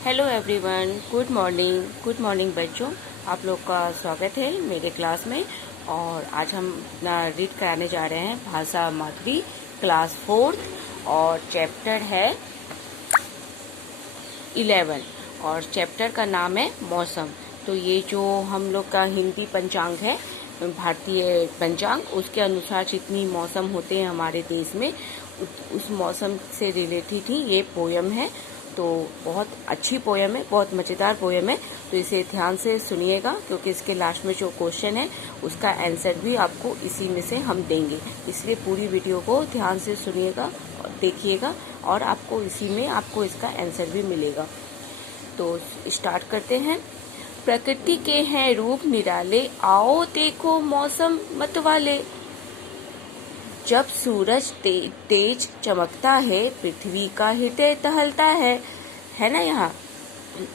Hello everyone, good morning बच्चों। आप लोग का स्वागत है मेरे क्लास में। और आज हम अपना रीड कराने जा रहे हैं भाषा माधुरी क्लास 4 और चैप्टर है 11 और चैप्टर का नाम है मौसम। तो ये जो हम लोग का हिंदी पंचांग है, भारतीय पंचांग, उसके अनुसार जितनी मौसम होते हैं हमारे देश में, उस मौसम से रिलेटेड ही ये पोयम है। तो बहुत अच्छी पोयम है, बहुत मज़ेदार पोयम है। तो इसे ध्यान से सुनिएगा, क्योंकि इसके लास्ट में जो क्वेश्चन है उसका आंसर भी आपको इसी में से हम देंगे। इसलिए पूरी वीडियो को ध्यान से सुनिएगा और देखिएगा, और आपको इसी में आपको इसका आंसर भी मिलेगा। तो स्टार्ट करते हैं। प्रकृति के हैं रूप निराले, आओ देखो मौसम मतवाले। जब सूरज तेज चमकता है, पृथ्वी का हृदय टहलता है ना। यहाँ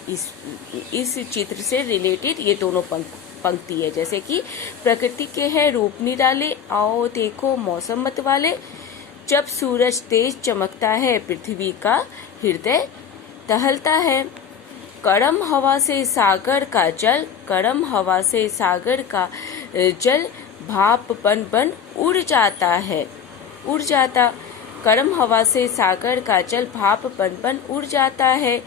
इस चित्र से रिलेटेड ये दोनों पंक्ति है। जैसे कि प्रकृति के है रूप निराले, आओ देखो मौसम मतवाले। जब सूरज तेज चमकता है, पृथ्वी का हृदय टहलता है। गर्म हवा से सागर का जल, गर्म हवा से सागर का जल भाप बन उड़ जाता है, उड़ जाता। गर्म हवा से सागर का जल भाप बन उड़ जाता है।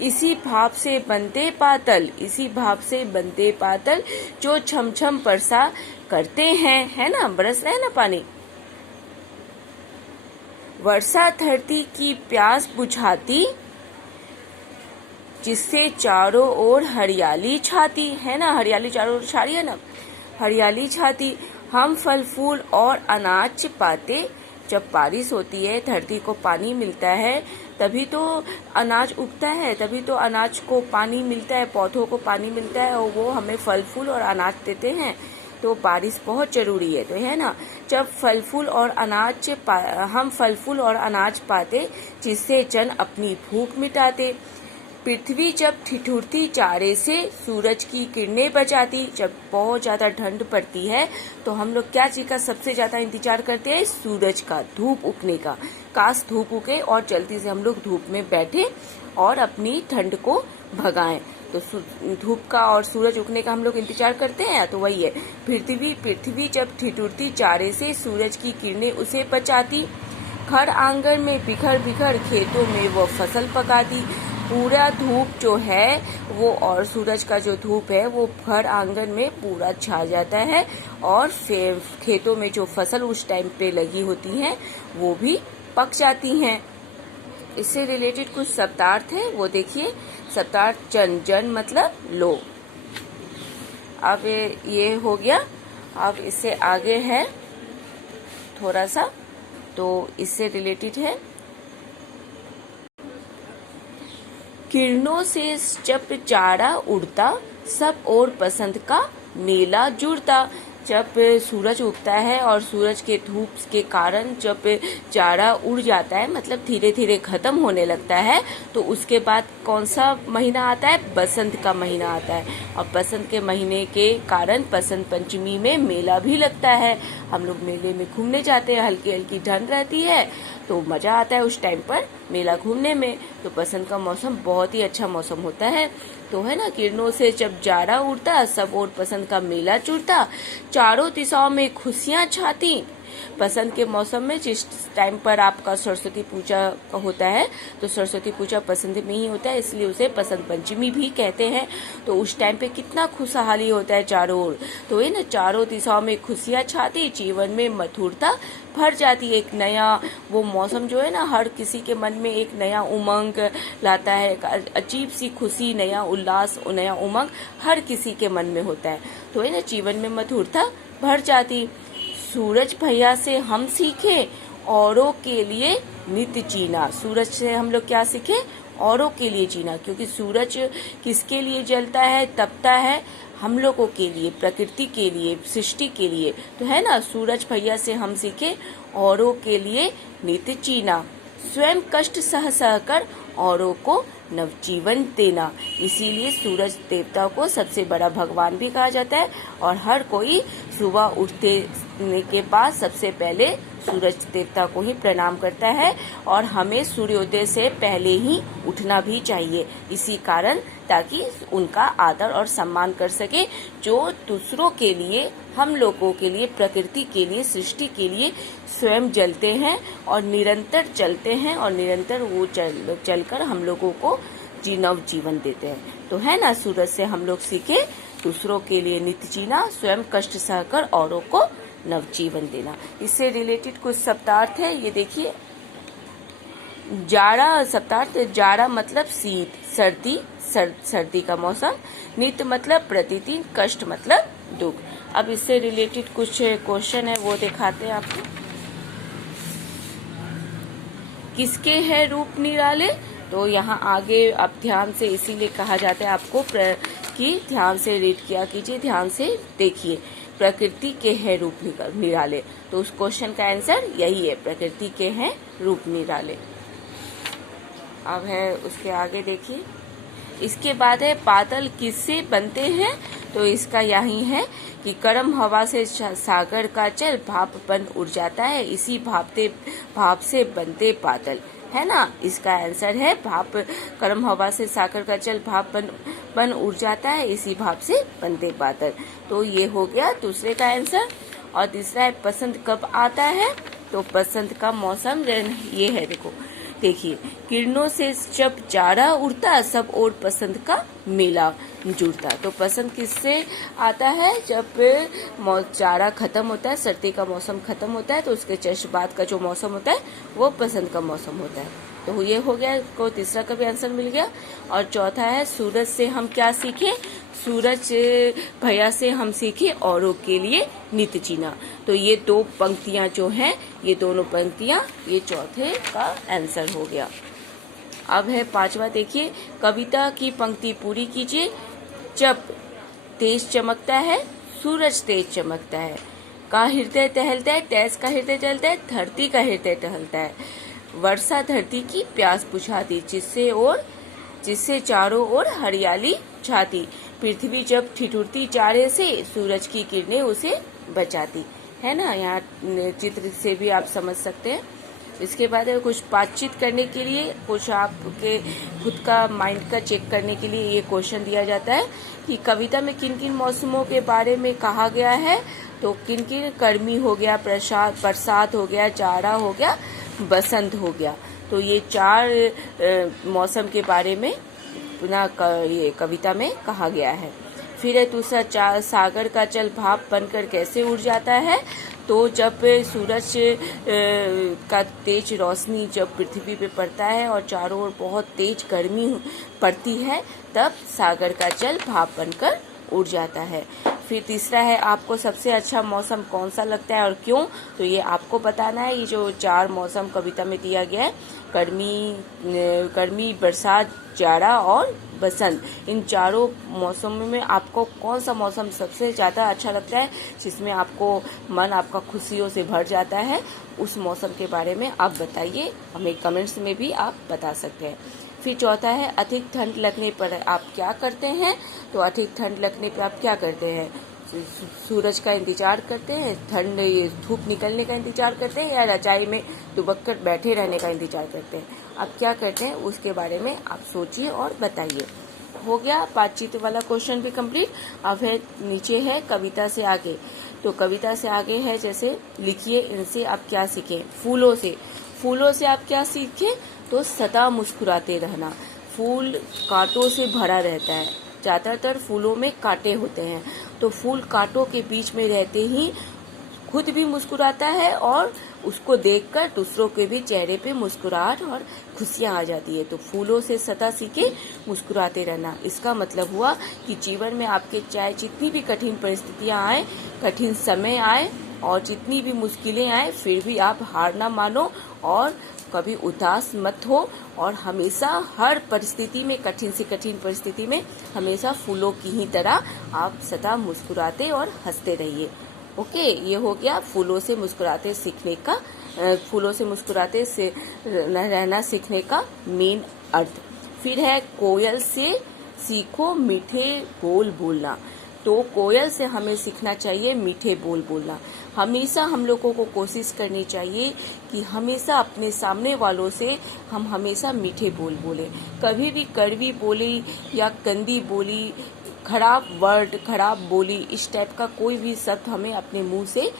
इसी भाप से बनते बादल, इसी भाप से बनते बादल, जो छम छम वर्षा करते हैं, है ना, बरस रहा है ना पानी। वर्षा धरती की प्यास बुझाती, जिससे चारों ओर हरियाली छाती, है ना, हरियाली चारों ओर छा रही है ना, हरियाली छाती। हम फल फूल और अनाज पाते। जब बारिश होती है, धरती को पानी मिलता है, तभी तो अनाज उगता है, तभी तो अनाज को पानी मिलता है, पौधों को पानी मिलता है, और वो हमें फल फूल और अनाज देते हैं। तो बारिश बहुत जरूरी है, तो है ना। जब हम फल फूल और अनाज पाते, जिससे जन अपनी भूख मिटाते। पृथ्वी जब ठिठुरती चारे से, सूरज की किरणें बचाती। जब बहुत ज्यादा ठंड पड़ती है तो हम लोग क्या चीज का सबसे ज्यादा इंतजार करते हैं? सूरज का, धूप उगने का। काश धूप उगे और जल्दी से हम लोग धूप में बैठे और अपनी ठंड को भगाएं। तो धूप का और सूरज उगने का हम लोग इंतजार करते हैं। तो वही है, पृथ्वी जब ठिठुरती चारे से, सूरज की किरणें उसे बचाती। घर आंगन में बिखर बिखर खेतों में वो फसल पकाती। पूरा धूप जो है वो, और सूरज का जो धूप है वो घर आंगन में पूरा छा जाता है, और खेतों में जो फसल उस टाइम पे लगी होती हैं वो भी पक जाती हैं। इससे रिलेटेड कुछ शब्दार्थ है, वो देखिए। शब्दार्थ जन, जन मतलब लो। अब ये हो गया। अब इससे आगे है थोड़ा सा, तो इससे रिलेटेड है। किरणों से जब जाड़ा उड़ता, सब और बसंत का मेला जुड़ता। जब सूरज उगता है और सूरज के धूप के कारण जब जाड़ा उड़ जाता है, मतलब धीरे धीरे खत्म होने लगता है, तो उसके बाद कौन सा महीना आता है? बसंत का महीना आता है। और बसंत के महीने के कारण बसंत पंचमी में मेला भी लगता है। हम लोग मेले में घूमने जाते हैं, हल्की हल्की ठंड रहती है, तो मजा आता है उस टाइम पर मेला घूमने में। तो बसंत का मौसम बहुत ही अच्छा मौसम होता है। तो है ना, किरणों से जब जाड़ा उड़ता, सब और बसंत का मेला जुड़ता, चारों दिशाओं में खुशियां छाती। बसंत के मौसम में जिस टाइम पर आपका सरस्वती पूजा होता है, तो सरस्वती पूजा बसंत में ही होता है, इसलिए उसे बसंत पंचमी भी कहते हैं। तो उस टाइम पे कितना खुशहाली होता है चारों ओर। तो ये ना, चारों दिशाओं में खुशियां छाती, जीवन में मधुरता भर जाती है। एक नया वो मौसम जो है ना, हर किसी के मन में एक नया उमंग लाता है, एक अजीब सी खुशी, नया उल्लास, नया उमंग हर किसी के मन में होता है। तो है ना, जीवन में मधुरता भर जाती। सूरज भैया से हम सीखे, औरों के लिए नित्य जीना। सूरज से हम लोग क्या सीखे? औरों के लिए जीना, क्योंकि सूरज किसके लिए जलता है, तपता है? हम लोगों के लिए, प्रकृति के लिए, सृष्टि के लिए। तो है ना, सूरज भैया से हम सीखे, औरों के लिए नित्य जीना। स्वयं कष्ट सह सह कर औरों को नवजीवन देना। इसीलिए सूरज देवता को सबसे बड़ा भगवान भी कहा जाता है। और हर कोई सुबह उठने के बाद सबसे पहले सूरज देवता को ही प्रणाम करता है और हमें सूर्योदय से पहले ही उठना भी चाहिए, इसी कारण ताकि उनका आदर और सम्मान कर सके, जो दूसरों के लिए, हम लोगों के लिए, प्रकृति के लिए, सृष्टि के लिए स्वयं जलते हैं और निरंतर चलते हैं और निरंतर वो चलकर हम लोगों को नव जीवन देते हैं। तो है ना, सूरज से हम लोग सीखे दूसरों के लिए नित्य जीना, स्वयं कष्ट सहकर औरों को नवजीवन देना। इससे रिलेटेड कुछ शब्दार्थ है, ये देखिए। जाड़ा शब्दार्थ, जाड़ा मतलब शीत, सर्दी, सर्दी का मौसम, नित्य मतलब प्रतिदिन, कष्ट मतलब दुख। अब इससे रिलेटेड कुछ क्वेश्चन है वो दिखाते हैं आपको। किसके है रूप निराले? तो यहाँ आगे अब ध्यान से इसीलिए कहा जाता है आपको कि ध्यान से रीड किया कीजिए, ध्यान से देखिए। प्रकृति के है रूप निराले, तो उस क्वेश्चन का आंसर यही है, प्रकृति के हैं रूप निराले। अब है उसके आगे देखिए। इसके बाद है पातल किससे बनते हैं? तो इसका यही है कि गर्म हवा से सागर का जल भाप बन उड़ जाता है, इसी भाप से बनते पातल, है ना। इसका आंसर है भाप, गर्म हवा से सागर का जल भाप बन उड़ जाता है, इसी भाप से बनते पातल। तो ये हो गया दूसरे का आंसर। और तीसरा है बसंत कब आता है? तो बसंत का मौसम ये है, देखिए। किरणों से जब जाड़ा उड़ता, सब और बसंत का मेला जुड़ता। तो बसंत किससे आता है? जब जाड़ा खत्म होता है, सर्दी का मौसम खत्म होता है, तो उसके जस्ट बाद का जो मौसम होता है वो बसंत का मौसम होता है। तो ये हो गया, को तीसरा का भी आंसर मिल गया। और चौथा है सूरज से हम क्या सीखे? सूरज भैया से हम सीखे औरों के लिए नित्य जीना। तो ये दो पंक्तियां जो हैं, ये दोनों पंक्तियां, ये चौथे का आंसर हो गया। अब है पांचवा, देखिए। कविता की पंक्ति पूरी कीजिए। जब तेज चमकता है, सूरज तेज चमकता है, का हृदय टहलता है, तेज का हृदय टहलता है, धरती का हृदय टहलता है। वर्षा धरती की प्यास बुझाती, जिससे चारों ओर हरियाली छाती। पृथ्वी जब ठिठुरती जाड़े से, सूरज की किरणें उसे बचाती, है ना। यहाँ चित्र से भी आप समझ सकते हैं। इसके बाद कुछ बातचीत करने के लिए, कुछ आपके खुद का माइंड का चेक करने के लिए ये क्वेश्चन दिया जाता है कि कविता में किन किन मौसमों के बारे में कहा गया है। तो किन किन? गर्मी हो गया, बरसात हो गया, जाड़ा हो गया, बसंत हो गया। तो ये चार मौसम के बारे में ये कविता में कहा गया है। फिर है दूसरा, सागर का जल भाप बनकर कैसे उड़ जाता है? तो जब सूरज का तेज रोशनी जब पृथ्वी पे पड़ता है और चारों ओर बहुत तेज गर्मी पड़ती है, तब सागर का जल भाप बनकर उड़ जाता है। फिर तीसरा है, आपको सबसे अच्छा मौसम कौन सा लगता है और क्यों? तो ये आपको बताना है। ये जो चार मौसम कविता में दिया गया है, गर्मी, बरसात, जाड़ा और बसंत, इन चारों मौसमों में आपको कौन सा मौसम सबसे ज़्यादा अच्छा लगता है, जिसमें आपको मन आपका खुशियों से भर जाता है? उस मौसम के बारे में आप बताइए, हमें कमेंट्स में भी आप बता सकते हैं। फिर चौथा है, अधिक ठंड लगने पर आप क्या करते हैं? तो अधिक ठंड लगने पर आप क्या करते हैं? सूरज का इंतजार करते हैं, धूप निकलने का इंतजार करते हैं, या रजाई में दुबक कर बैठे रहने का इंतजार करते हैं? आप क्या करते हैं उसके बारे में आप सोचिए और बताइए। हो गया बातचीत वाला क्वेश्चन भी कंप्लीट। अब है नीचे है कविता से आगे। तो कविता से आगे है, जैसे लिखिए, इनसे आप क्या सीखें? फूलों से आप क्या सीखें? तो सदा मुस्कुराते रहना। फूल कांटों से भरा रहता है, ज़्यादातर फूलों में कांटे होते हैं, तो फूल कांटों के बीच में रहते ही खुद भी मुस्कुराता है और उसको देखकर दूसरों के भी चेहरे पे मुस्कुराहट और खुशियाँ आ जाती है। तो फूलों से सदा सीखे मुस्कुराते रहना। इसका मतलब हुआ कि जीवन में आपके चाहे जितनी भी कठिन परिस्थितियाँ आए, कठिन समय आए और जितनी भी मुश्किलें आए, फिर भी आप हार ना मानो और कभी उदास मत हो, और हमेशा हर परिस्थिति में, कठिन से कठिन परिस्थिति में, हमेशा फूलों की ही तरह आप सदा मुस्कुराते और हंसते रहिए। ओके, ये हो गया फूलों से मुस्कुराते सीखने का, फूलों से मुस्कुराते से रहना सीखने का मेन अर्थ। फिर है, कोयल से सीखो मीठे बोल बोलना। तो कोयल से हमें सीखना चाहिए मीठे बोल बोलना। हमेशा हम लोगों को कोशिश करनी चाहिए कि हमेशा अपने सामने वालों से हम हमेशा मीठे बोल बोले। कभी भी कड़वी बोली या गंदी बोली, खराब वर्ड, खराब बोली, इस टाइप का कोई भी शब्द हमें अपने मुंह से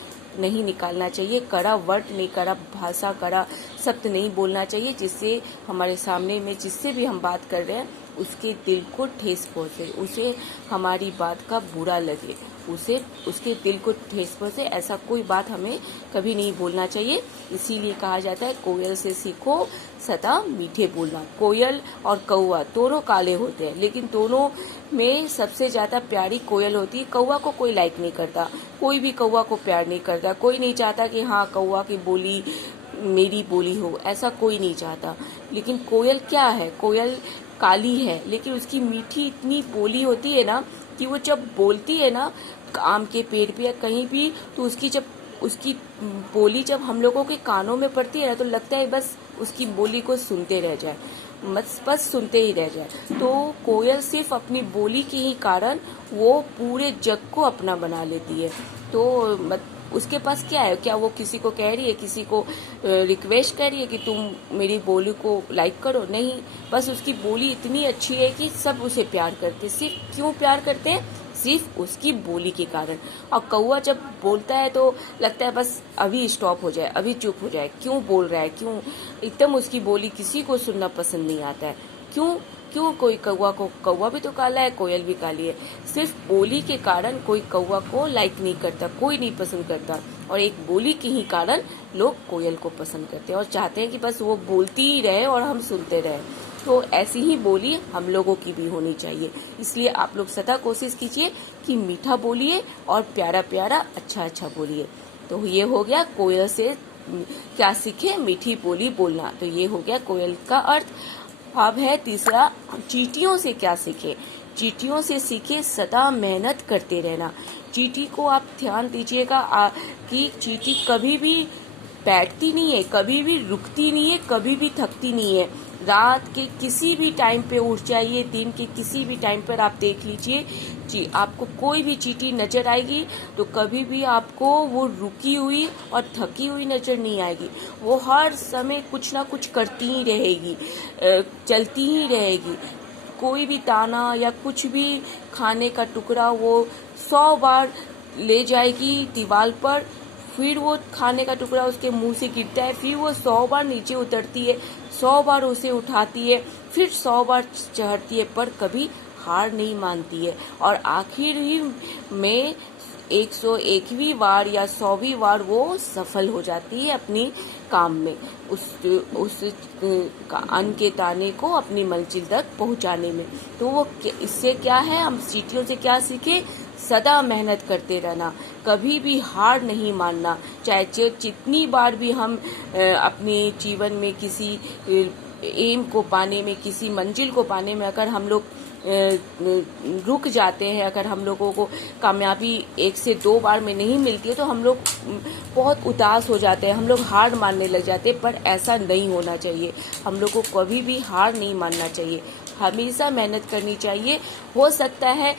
नहीं निकालना चाहिए। कड़ा वर्ड नहीं, कड़ा भाषा, कड़ा शब्द नहीं बोलना चाहिए, जिससे हमारे सामने में जिससे भी हम बात कर रहे हैं उसके दिल को ठेस पहुंचे, उसे हमारी बात का बुरा लगे, उसे उसके दिल को ठेस पहुंचे। ऐसा कोई बात हमें कभी नहीं बोलना चाहिए। इसीलिए कहा जाता है कोयल से सीखो सदा मीठे बोलना। कोयल और कौवा दोनों काले होते हैं, लेकिन दोनों में सबसे ज्यादा प्यारी कोयल होती है। कौवा को कोई लाइक नहीं करता, कोई भी कौवा को प्यार नहीं करता, कोई नहीं चाहता कि हाँ कौवा की बोली मेरी बोली हो, ऐसा कोई नहीं चाहता। लेकिन कोयल क्या है, कोयल काली है, लेकिन उसकी मीठी इतनी बोली होती है ना कि वो जब बोलती है ना आम के पेड़ पे या कहीं भी, तो उसकी बोली जब हम लोगों के कानों में पड़ती है ना तो लगता है बस उसकी बोली को सुनते रह जाए, बस सुनते ही रह जाए। तो कोयल सिर्फ अपनी बोली के ही कारण वो पूरे जग को अपना बना लेती है। तो उसके पास क्या है, क्या वो किसी को कह रही है, किसी को रिक्वेस्ट कर रही है कि तुम मेरी बोली को लाइक करो? नहीं, बस उसकी बोली इतनी अच्छी है कि सब उसे प्यार करते। सिर्फ क्यों प्यार करते हैं? सिर्फ उसकी बोली के कारण। और कौवा जब बोलता है तो लगता है बस अभी स्टॉप हो जाए, अभी चुप हो जाए, क्यों बोल रहा है, क्यों एकदम उसकी बोली किसी को सुनना पसंद नहीं आता है। क्यों क्यों कोई कौवा भी तो काला है, कोयल भी काली है। सिर्फ बोली के कारण कोई कौवा को लाइक नहीं करता, कोई नहीं पसंद करता, और एक बोली के ही कारण लोग कोयल को पसंद करते हैं और चाहते हैं कि बस वो बोलती ही रहे और हम सुनते रहे। तो ऐसी ही बोली हम लोगों की भी होनी चाहिए। इसलिए आप लोग सदा कोशिश कीजिए कि मीठा बोलिए और प्यारा प्यारा अच्छा बोलिए। तो ये हो गया कोयल से क्या सीखे, मीठी बोली बोलना। तो ये हो गया कोयल का अर्थ। अब है तीसरा, चींटियों से क्या सीखे। चींटियों से सीखे सदा मेहनत करते रहना। चींटी को आप ध्यान दीजिएगा कि चींटी कभी भी बैठती नहीं है, कभी भी रुकती नहीं है, कभी भी थकती नहीं है। रात के किसी भी टाइम पे उठ जाइए, दिन के किसी भी टाइम पर आप देख लीजिए, जी आपको कोई भी चींटी नजर आएगी तो कभी भी आपको वो रुकी हुई और थकी हुई नजर नहीं आएगी। वो हर समय कुछ ना कुछ करती ही रहेगी, चलती ही रहेगी। कोई भी दाना या कुछ भी खाने का टुकड़ा वो 100 बार ले जाएगी दीवार पर, फिर वो खाने का टुकड़ा उसके मुंह से गिरता है, फिर वो 100 बार नीचे उतरती है, 100 बार उसे उठाती है, फिर 100 बार चढ़ती है, पर कभी हार नहीं मानती है। और आखिर ही में 101वीं बार या 100वीं बार वो सफल हो जाती है अपनी काम में, उस अन्न के दाने को अपनी मंजिल तक पहुंचाने में। तो वो इससे क्या है, हम चींटियों से क्या सीखे, सदा मेहनत करते रहना, कभी भी हार नहीं मानना। चाहे जितनी बार भी हम अपने जीवन में किसी एम को पाने में, किसी मंजिल को पाने में अगर हम लोग रुक जाते हैं, अगर हम लोगों को कामयाबी 1 से 2 बार में नहीं मिलती है तो हम लोग बहुत उदास हो जाते हैं, हम लोग हार मानने लग जाते हैं। पर ऐसा नहीं होना चाहिए, हम लोग को कभी भी हार नहीं मानना चाहिए, हमेशा मेहनत करनी चाहिए। हो सकता है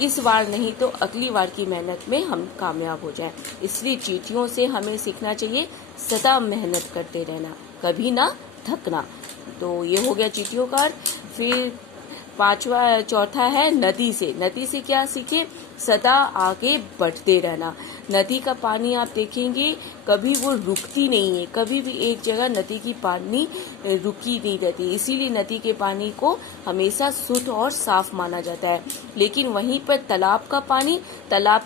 इस बार नहीं तो अगली बार की मेहनत में हम कामयाब हो जाएं। इसलिए चींटियों से हमें सीखना चाहिए सदा मेहनत करते रहना, कभी ना थकना। तो ये हो गया चींटियों का अर्थ। फिर चौथा है नदी से। नदी से क्या सीखे, सदा आगे बढ़ते रहना। नदी का पानी आप देखेंगे कभी वो रुकती नहीं है, कभी भी एक जगह नदी की पानी रुकी नहीं रहती, इसीलिए नदी के पानी को हमेशा शुद्ध और साफ माना जाता है। लेकिन वहीं पर तालाब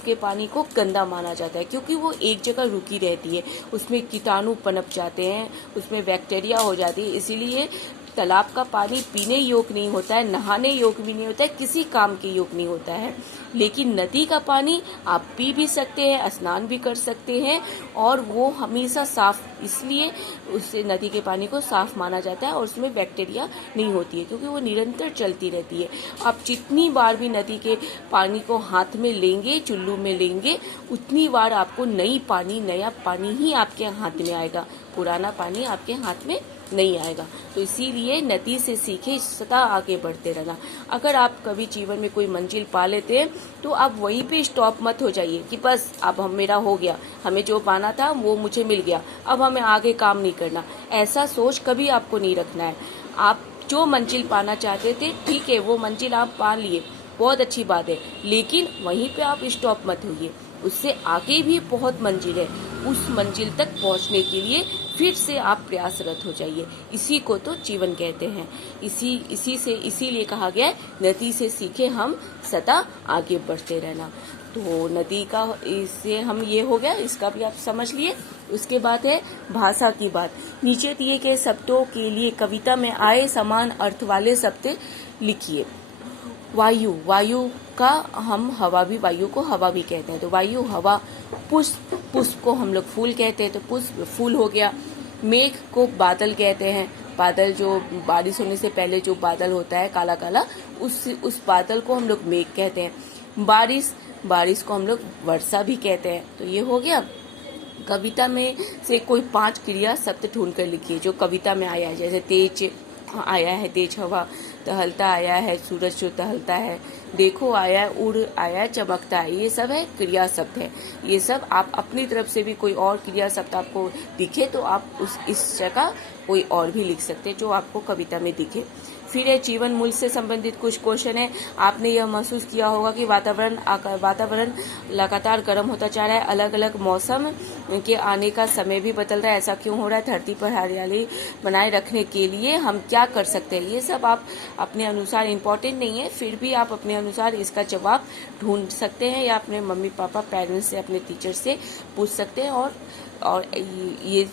के पानी को गंदा माना जाता है, क्योंकि वो एक जगह रुकी रहती है, उसमें कीटाणु पनप जाते हैं, उसमें बैक्टीरिया हो जाती है। इसीलिए तालाब का पानी पीने योग्य नहीं होता है, नहाने योग्य भी नहीं होता है, किसी काम के योग्य नहीं होता है। लेकिन नदी का पानी आप पी भी सकते हैं, स्नान भी कर सकते हैं, और वो हमेशा साफ, इसलिए उससे नदी के पानी को साफ माना जाता है और उसमें बैक्टीरिया नहीं होती है, क्योंकि वो निरंतर चलती रहती है। आप जितनी बार भी नदी के पानी को हाथ में लेंगे, चुल्लू में लेंगे, उतनी बार आपको नया पानी ही आपके हाथ में आएगा, पुराना पानी आपके हाथ में नहीं आएगा। तो इसीलिए नदी से सीखे सदा आगे बढ़ते रहना। अगर आप कभी जीवन में कोई मंजिल पा लेते हैं तो आप वहीं पे स्टॉप मत हो जाइए कि बस अब मेरा हो गया, हमें जो पाना था वो मुझे मिल गया, अब हमें आगे काम नहीं करना। ऐसा सोच कभी आपको नहीं रखना है। आप जो मंजिल पाना चाहते थे, ठीक है, वो मंजिल आप पा लिए, बहुत अच्छी बात है, लेकिन वहीं पे आप स्टॉप मत होइए। उससे आगे भी बहुत मंजिल है। उस मंजिल तक पहुंचने के लिए फिर से आप प्रयासरत हो जाइए। इसी को तो जीवन कहते हैं। इसीलिए कहा गया है, नदी से सीखे हम सदा आगे बढ़ते रहना। तो नदी का इससे हम ये हो गया, इसका भी आप समझ लिए। उसके बाद है भाषा की बात। नीचे दिए गए शब्दों के लिए कविता में आए समान अर्थ वाले शब्द लिखिए। वायु, वायु का हम हवा भी, वायु को हवा भी कहते हैं, तो वायु हवा। पुष्प, पुष्प को हम लोग फूल कहते हैं, तो पुष्प फूल हो गया। मेघ को बादल कहते हैं, बादल जो बारिश होने से पहले जो बादल होता है काला काला, उस बादल को हम लोग मेघ कहते हैं। बारिश, बारिश को हम लोग वर्षा भी कहते हैं। तो ये हो गया। कविता में से कोई 5 क्रिया शब्द ढूंढ कर लिखिए जो कविता में आया है। जैसे तेज आया है, तेज हवा। टहलता आया है, सूरज जो टहलता है। देखो आया है, उड़ आया है, चमकता है। ये सब है क्रिया शब्द है। ये सब आप अपनी तरफ से भी कोई और क्रिया शब्द आपको दिखे तो आप इस जगह कोई और भी लिख सकते हैं जो आपको कविता में दिखे। फिर है जीवन मूल्य से संबंधित कुछ क्वेश्चन है। आपने यह महसूस किया होगा कि वातावरण लगातार गर्म होता जा रहा है। अलग अलग मौसम के आने का समय भी बदल रहा है। ऐसा क्यों हो रहा है? धरती पर हरियाली बनाए रखने के लिए हम क्या कर सकते हैं? ये सब आप अपने अनुसार, इम्पोर्टेंट नहीं है, फिर भी आप अपने अनुसार इसका जवाब ढूंढ सकते हैं या अपने मम्मी पापा, पेरेंट्स से, अपने टीचर से पूछ सकते हैं और ये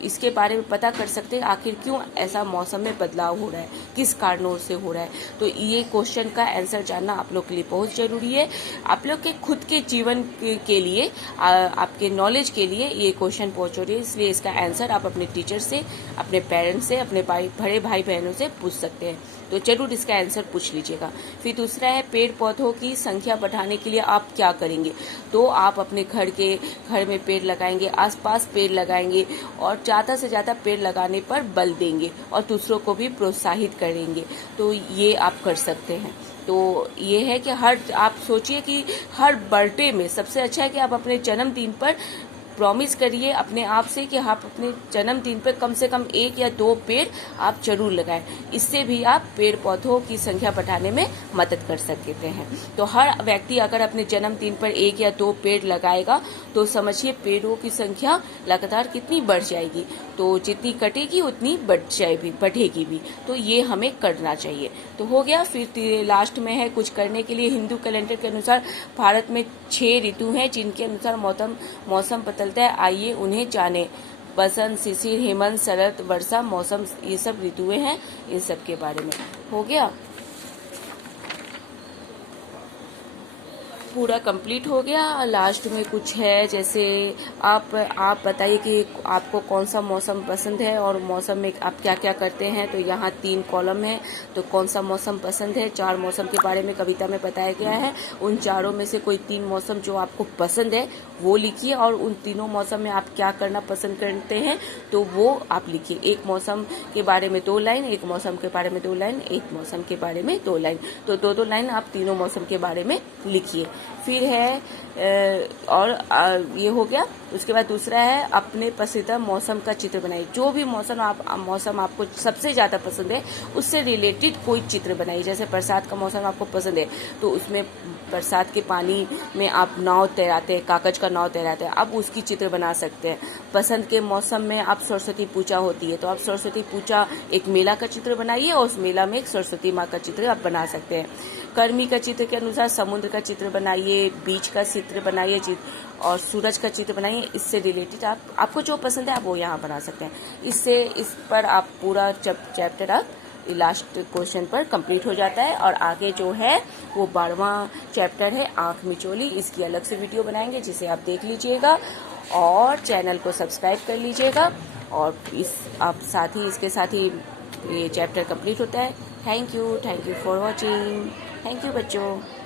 इसके बारे में पता कर सकते हैं आखिर क्यों ऐसा मौसम में बदलाव हो रहा है, किस कारणों से हो रहा है। तो ये क्वेश्चन का आंसर जानना आप लोग के लिए बहुत जरूरी है। आप लोग के खुद के जीवन के लिए, आपके नॉलेज के लिए ये क्वेश्चन बहुत जरूरी है। इसलिए इसका आंसर आप अपने टीचर से, अपने पेरेंट्स से, अपने बड़े भाई बहनों से पूछ सकते हैं। तो जरूर इसका आंसर पूछ लीजिएगा। फिर दूसरा है पेड़ पौधों की संख्या बढ़ाने के लिए आप क्या करेंगे? तो आप अपने घर में पेड़ लगाएंगे, आसपास पेड़ लगाएंगे और ज़्यादा से ज़्यादा पेड़ लगाने पर बल देंगे और दूसरों को भी प्रोत्साहित करेंगे। तो ये आप कर सकते हैं। तो ये है कि आप सोचिए कि हर बर्थडे में सबसे अच्छा है कि आप अपने जन्मदिन पर प्रॉमिस करिए अपने आप से कि आप अपने जन्मदिन पर कम से कम 1 या 2 पेड़ आप जरूर लगाएं। इससे भी आप पेड़ पौधों की संख्या बढ़ाने में मदद कर सकते हैं। तो हर व्यक्ति अगर अपने जन्मदिन पर 1 या 2 पेड़ लगाएगा तो समझिए पेड़ों की संख्या लगातार कितनी बढ़ जाएगी। तो जितनी कटेगी उतनी बढ़ेगी भी। तो ये हमें करना चाहिए। तो हो गया। फिर लास्ट में है कुछ करने के लिए। हिंदू कैलेंडर के अनुसार भारत में 6 ऋतु हैं जिनके अनुसार मौसम बदलता है। आइए उन्हें जाने। बसंत, शिशिर, हेमंत, शरद, वर्षा, मौसम, ये सब ऋतुएं हैं। इन सब के बारे में हो गया। पूरा कंप्लीट हो गया। लास्ट में कुछ है, जैसे आप बताइए कि आपको कौन सा मौसम पसंद है और मौसम में आप क्या क्या करते हैं। तो यहाँ 3 कॉलम है। तो कौन सा मौसम पसंद है, 4 मौसम के बारे में कविता में बताया गया है। उन चारों में से कोई 3 मौसम जो आपको पसंद है वो लिखिए और उन तीनों मौसम में आप क्या करना पसंद करते हैं तो वो आप लिखिए। एक मौसम के बारे में 2 लाइन, एक मौसम के बारे में 2 लाइन, एक मौसम के बारे में 2 लाइन। तो 2-2 लाइन आप तीनों मौसम के बारे में लिखिए। फिर है ये हो गया। उसके बाद दूसरा है अपने पसंदीदा मौसम का चित्र बनाइए। जो भी मौसम आपको सबसे ज्यादा पसंद है उससे रिलेटेड कोई चित्र बनाइए। जैसे बरसात का मौसम आपको पसंद है तो उसमें बरसात के पानी में आप नाव तैराते हैं, कागज का नाव तैराते हैं, आप उसकी चित्र बना सकते हैं। बसंत के मौसम में आप सरस्वती पूजा होती है तो आप सरस्वती पूजा एक मेला का चित्र बनाइए और उस मेला में एक सरस्वती माँ का चित्र आप बना सकते हैं। गर्मी का चित्र के अनुसार समुद्र का चित्र बनाइए, बीच का चित्र बनाइए और सूरज का चित्र बनाइए। इससे रिलेटेड आपको जो पसंद है आप वो यहाँ बना सकते हैं। इस पर आप पूरा चैप्टर आप लास्ट क्वेश्चन पर कंप्लीट हो जाता है। और आगे जो है वो 12वां चैप्टर है आंख मिचोली। इसकी अलग से वीडियो बनाएंगे जिसे आप देख लीजिएगा और चैनल को सब्सक्राइब कर लीजिएगा। और इसके साथ ही ये चैप्टर कंप्लीट होता है। Thank you for watching. Thank you बच्चों।